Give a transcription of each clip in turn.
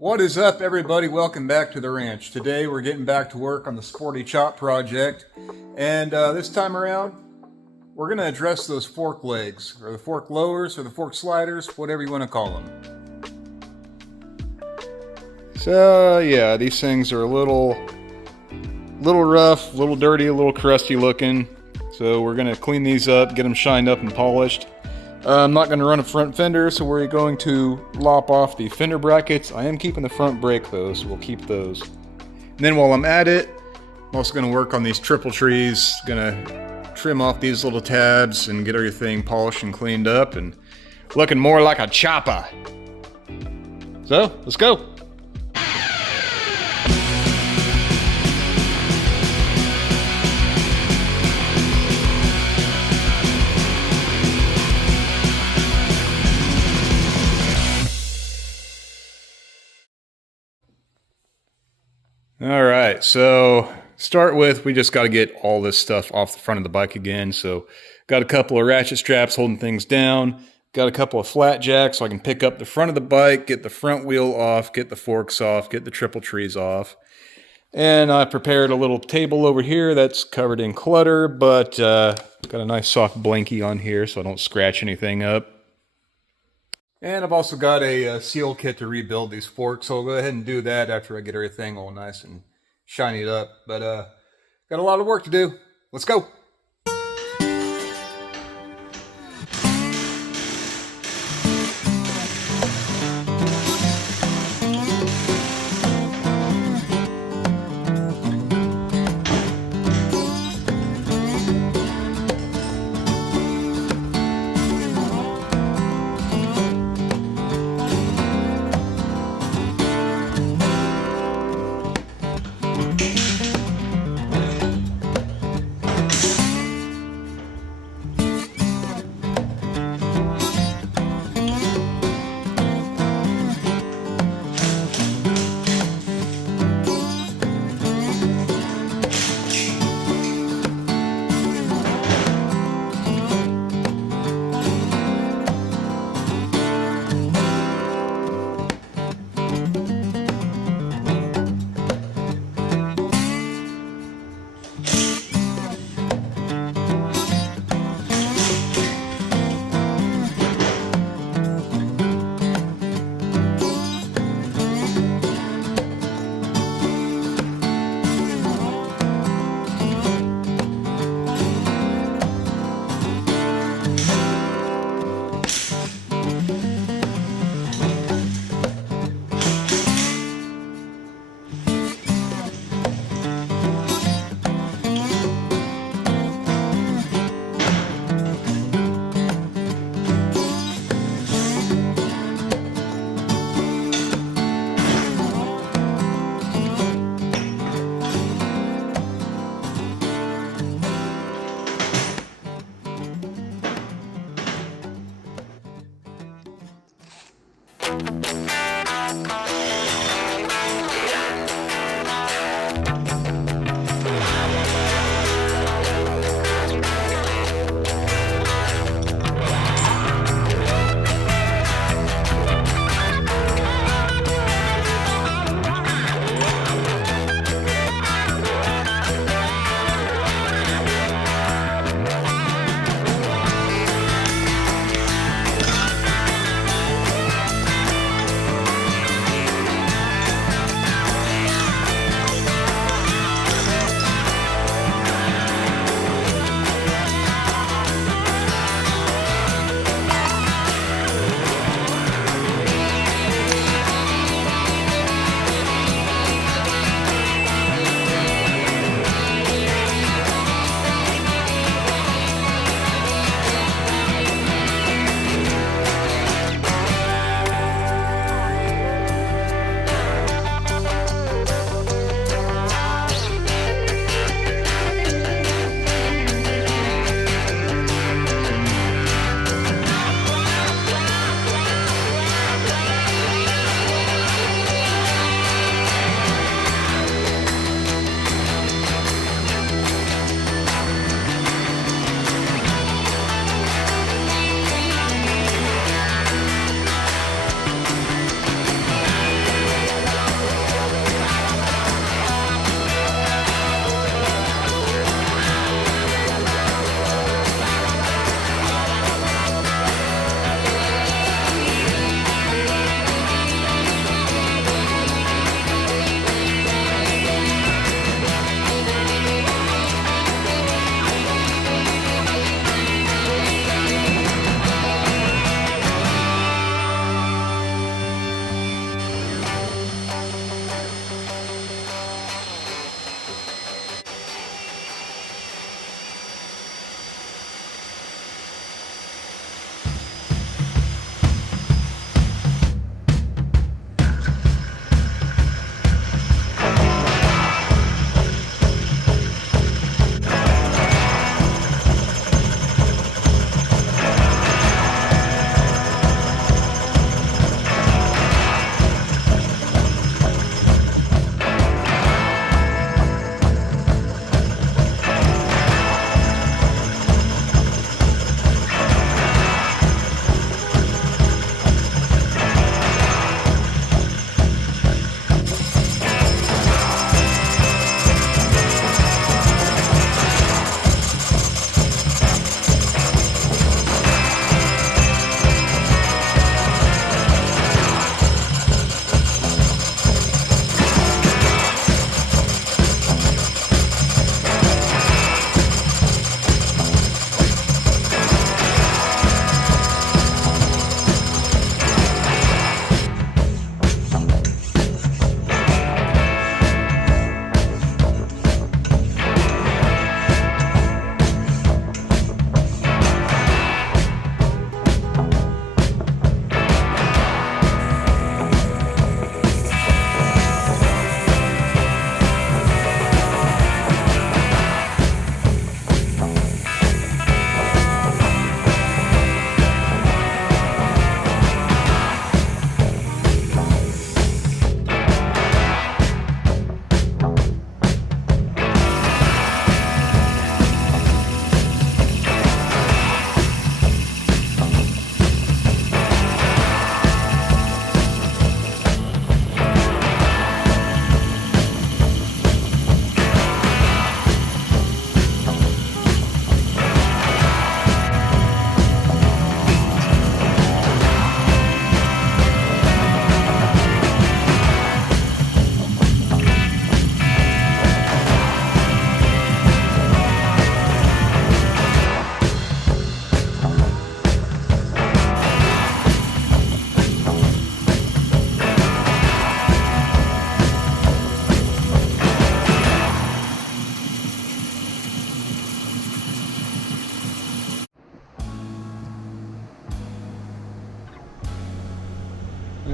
What is up, everybody? Welcome back to the ranch. Today we're getting back to work on the Sporty Chop project, and this time around we're going to address those fork legs, or the fork lowers, or the fork sliders, whatever you want to call them. So yeah, these things are a little rough, a little dirty, a little crusty looking. So we're going to clean these up, get them shined up and polished. I'm not going to run a front fender, so we're going to lop off the fender brackets. I am keeping the front brake though, so we'll keep those. And then while I'm at it, I'm also going to work on these triple trees. Going to trim off these little tabs and get everything polished and cleaned up and looking more like a chopper. So, let's go. Alright, so start with, we just got to get all this stuff off the front of the bike again. So got a couple of ratchet straps holding things down, got a couple of flat jacks so I can pick up the front of the bike, get the front wheel off, get the forks off, get the triple trees off. And I prepared a little table over here that's covered in clutter, but got a nice soft blankie on here so I don't scratch anything up. And I've also got a seal kit to rebuild these forks, so I'll go ahead and do that after I get everything all nice and shiny up. But got a lot of work to do. Let's go.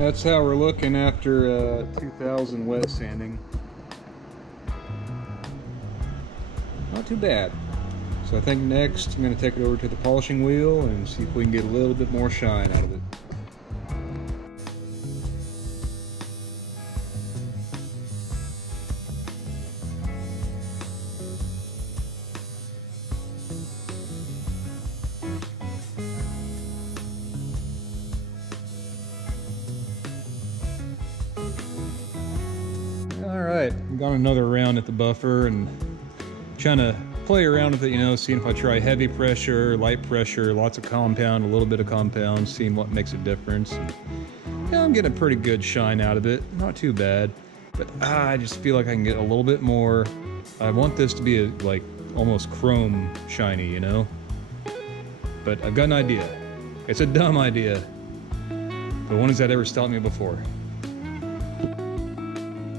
that's how we're looking after 2000 wet sanding. Not too bad. So I think next I'm going to take it over to the polishing wheel and see if we can get a little bit more shine out of it. Alright, I've got another round at the buffer and trying to play around with it, you know, seeing if I try heavy pressure, light pressure, lots of compound, a little bit of compound, seeing what makes a difference. And, yeah, I'm getting a pretty good shine out of it, not too bad, but I just feel like I can get a little bit more. I want this to be like almost chrome shiny, you know, but I've got an idea. It's a dumb idea, but when has that ever stopped me before?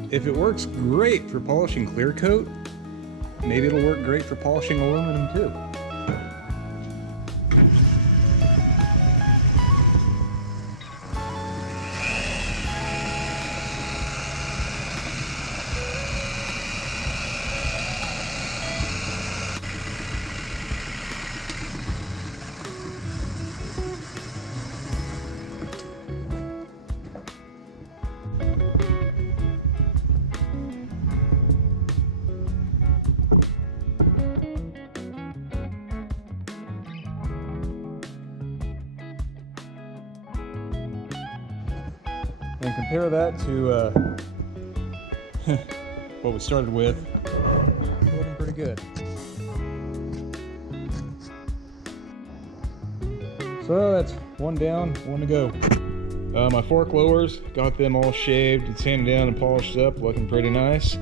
If it works great for polishing clear coat, maybe it'll work great for polishing aluminum too. And compare that to what we started with. It's looking pretty good. So that's one down, one to go. My fork lowers, got them all shaved, sanded down and polished up, looking pretty nice.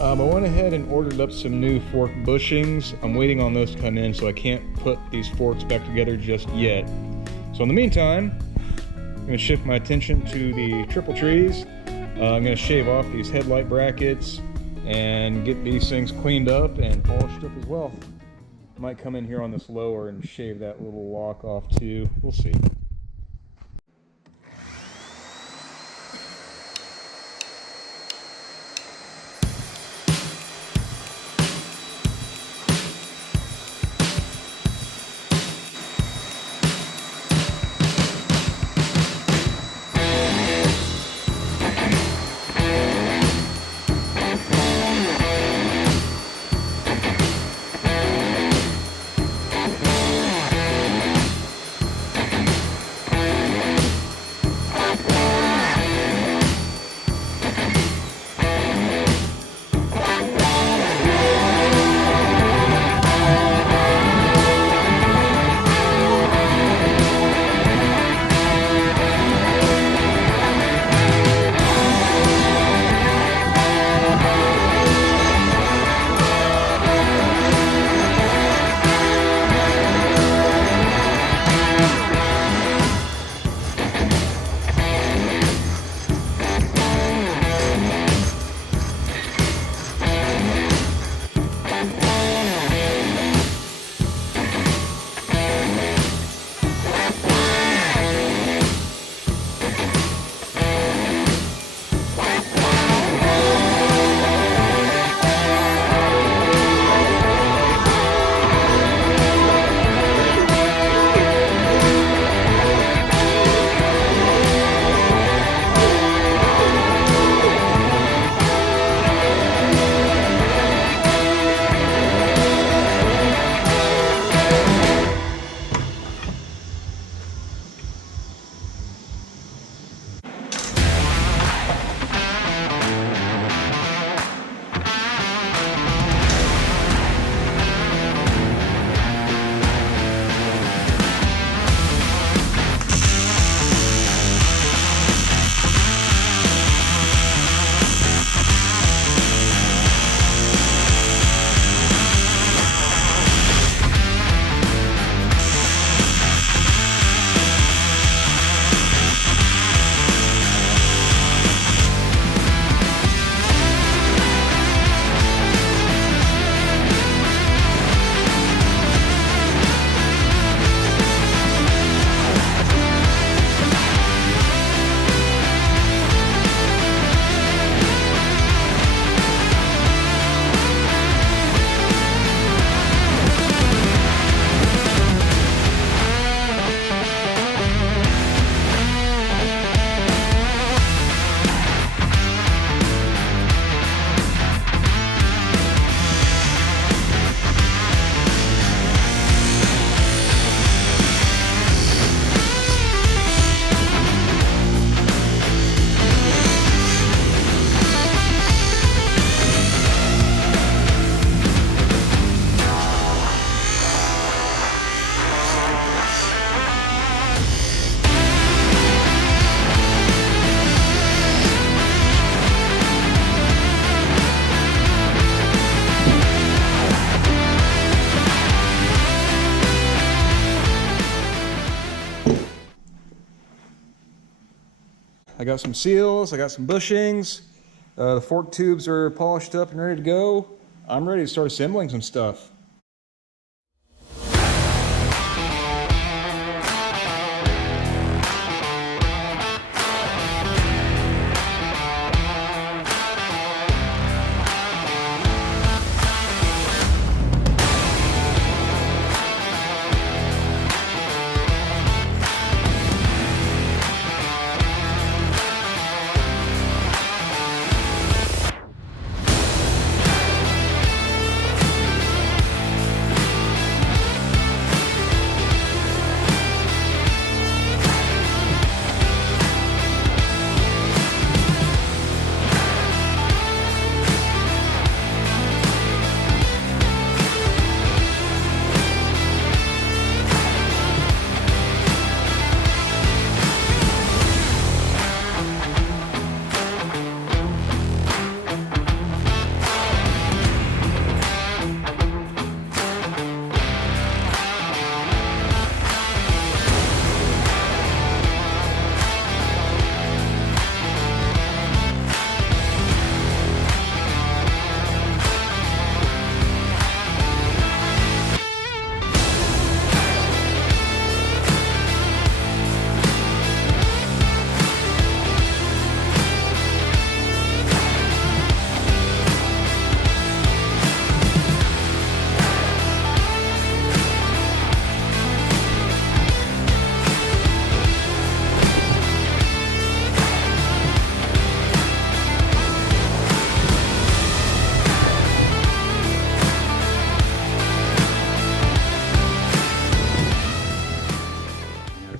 I went ahead and ordered up some new fork bushings. I'm waiting on those to come in, so I can't put these forks back together just yet. So in the meantime, I'm going to shift my attention to the triple trees. I'm going to shave off these headlight brackets and get these things cleaned up and polished up as well. Might come in here on this lower and shave that little lock off too. We'll see. got some seals, I got some bushings. The fork tubes are polished up and ready to go. I'm ready to start assembling some stuff.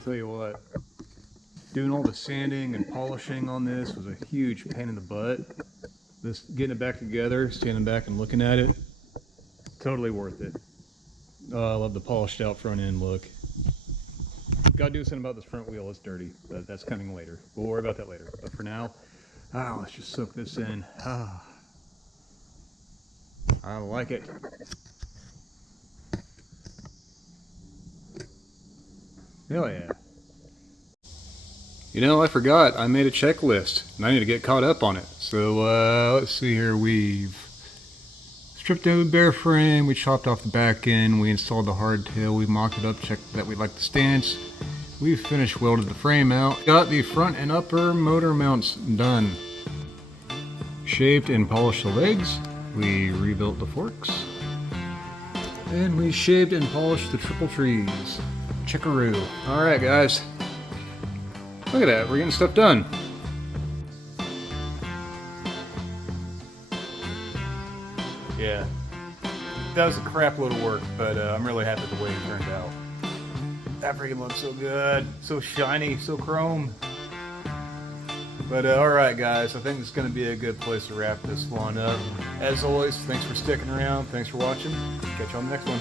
Tell you what, doing all the sanding and polishing on this was a huge pain in the butt. This getting it back together, standing back and looking at it, totally worth it. I love the polished out front end look. Gotta do something about this front wheel, it's dirty, but that's coming later. We'll worry about that later. But for now, let's just soak this in. I like it. Hell yeah. You know, I forgot, I made a checklist, and I need to get caught up on it. So, let's see here, we've stripped down the bare frame, we chopped off the back end, we installed the hardtail, we mocked it up, checked that we like the stance, we've finished welded the frame out, got the front and upper motor mounts done, shaved and polished the legs, we rebuilt the forks, and we shaved and polished the triple trees. Checkaroo. Alright guys, look at that, we're getting stuff done. Yeah, that was a crap load of work, but I'm really happy with the way it turned out. That freaking looks so good, so shiny, so chrome. But alright guys, I think it's going to be a good place to wrap this one up. As always, thanks for sticking around, thanks for watching, catch you on the next one.